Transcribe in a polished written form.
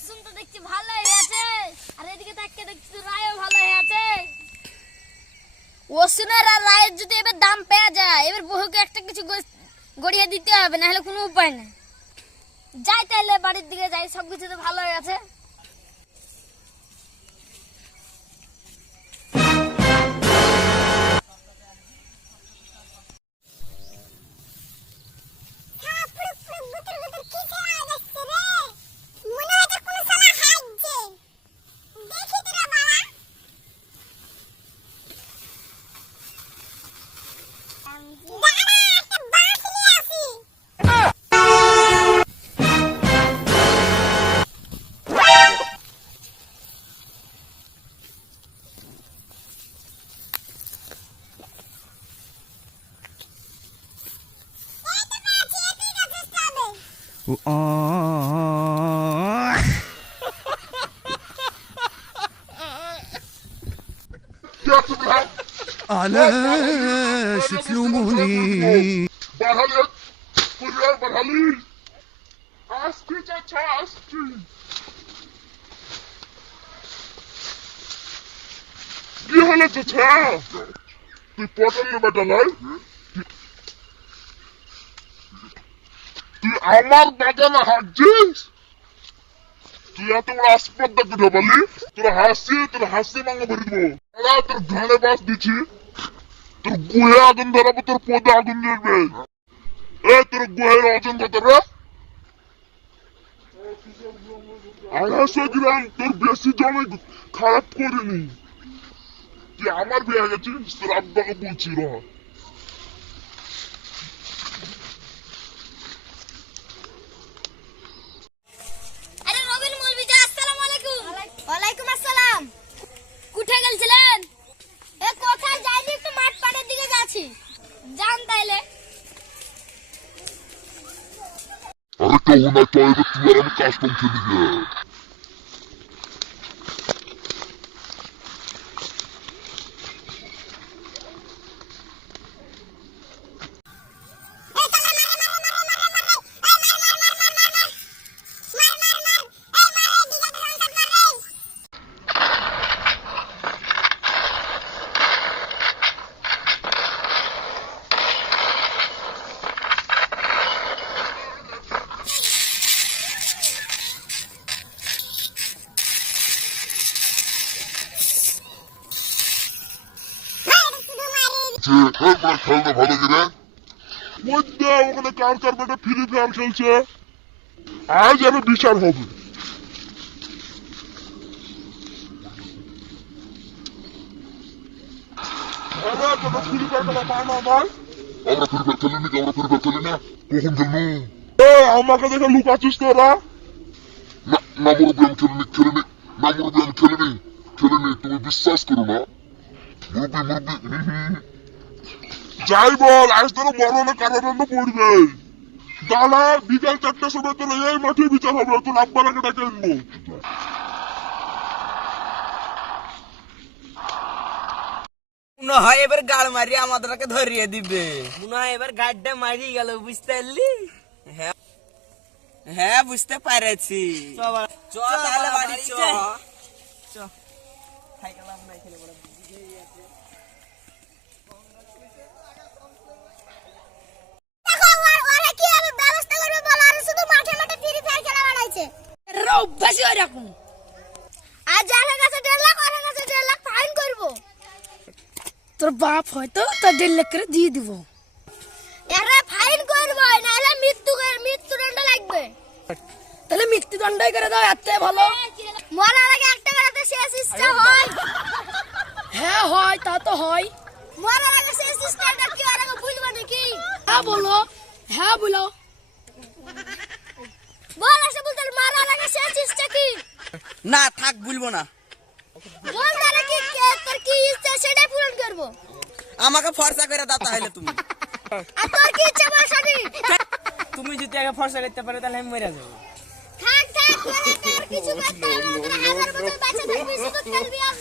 রসুন তো দেখছি ভালো হয়ে আছে, আর এদিকে তাকিয়ে দেখছি রায়ও ভালো হয়ে আছে। রসুনের আর রায়ের যদি এবার দাম পেয়ে যায়, এবার বহুকে একটা কিছু গড়িয়ে দিতে হবে, না হলে কোনো উপায় নেই। যাই তাইলে বাড়ির দিকে যাই, সবকিছু তো ভালো হয়ে আছে। علاش تلوموني برهلي كلها برهلي اسكي تاتا اسكي কি হলো চাচা তুই পটল নেবে ডালাই তুই আমার বাগানে হাঁটছিস তুই এত বড় আসপর্দা কি বলি তোর হাসি মাঙ্গা ভরে দেবো তোর ঘাড়ে বাস দিচ্ছি তোর গুহে আগুন ধরাবো তোর পদে আগুন জ্বলবে তোর গুহের ওজন কত রে 250 গ্রাম তোর বেশি জমে খারাপ করিনি তুই আমার বিয়ে গেছিস তোর আব্বাকে বলছি র আরে রবিন মৌলভী জি, আসসালামু আলাইকুম। ওয়ালাইকুম আসসালাম। কোথায় গেছিলেন? কোথায় যাইনি, একটু মাঠ পাড়ের দিকে যাচ্ছি। যান তাইলে। আরে কেউ না তো এবার তুই আর আমি কাস্টম খেলি গে খেলতে ভালো কিনা মধ্যে ওখানে কার বেটা ফ্রি ফায়ার খেলছে আজ আরো বিচার হবে ফ্রি ফায়ার খেলা পায় না আমার আমরা ফ্রি ফায়ার খেলি না কখন খেলবো আমাকে দেখে লুকাচ্ছিস তোরা না মুরব্বী আমি খেলিনি না মুরব্বী আমি খেলিনি তুমি বিশ্বাস করো না মুরব্বী যাই বল আজ তোর মরণে কারাদণ্ড পড়বে দাদা বিকাল 4টার সময় তোর এই মাঠে বিচার হবে তোর আব্বারাকে ডাকে আনবো মনে হয় এবার গাল মারি আমাদেরকে ধরিয়ে দিবে মনে হয় এবার গাড়টা মারি গেল বুঝতে পারলি হ্যাঁ বুঝতে পারছি তাহলে বাড়ি চ খাই গেলাম না এখানে বড় অভ্যাসই ওরকম। আজ যার কাছে 1.5 লাখ, ওর কাছে 1.5 লাখ ফাইন করবো। তোর বাপ হয়তো তোর 1.5 লাখ করে দিয়ে দিব। এরা ফাইন করবো, নাহলে মৃত্যুদণ্ড লাগবে। তাহলে মৃত্যুদণ্ডই করে দাও, এত ভালো। মরার আগে একটা করে তো শেষ ইচ্ছা হয়। হ্যাঁ হয়, তা তো হয়। মরার আগে শেষ ইচ্ছাটা কি আর আগে ভুলবো নাকি? হ্যাঁ বলো, হ্যাঁ বলো। বল আসে বলতে মারার আগে শেষ ইচ্ছা কি? না থাক বলবো না। বল তাহলে কি তোর কি ইচ্ছা সেটাই পূরণ করব। আমাকে ফর্সা করে দাও তাহলে তুমি। আর তোর কি ইচ্ছা বল শানি? তুমি যদি আগে ফর্সা করতে পারো তাহলে আমি মরে যাব। থাক থাক তোর কিছু করতে হবে না। আমার মতো বাচ্চা থাকবি শুধু খেলবি আর।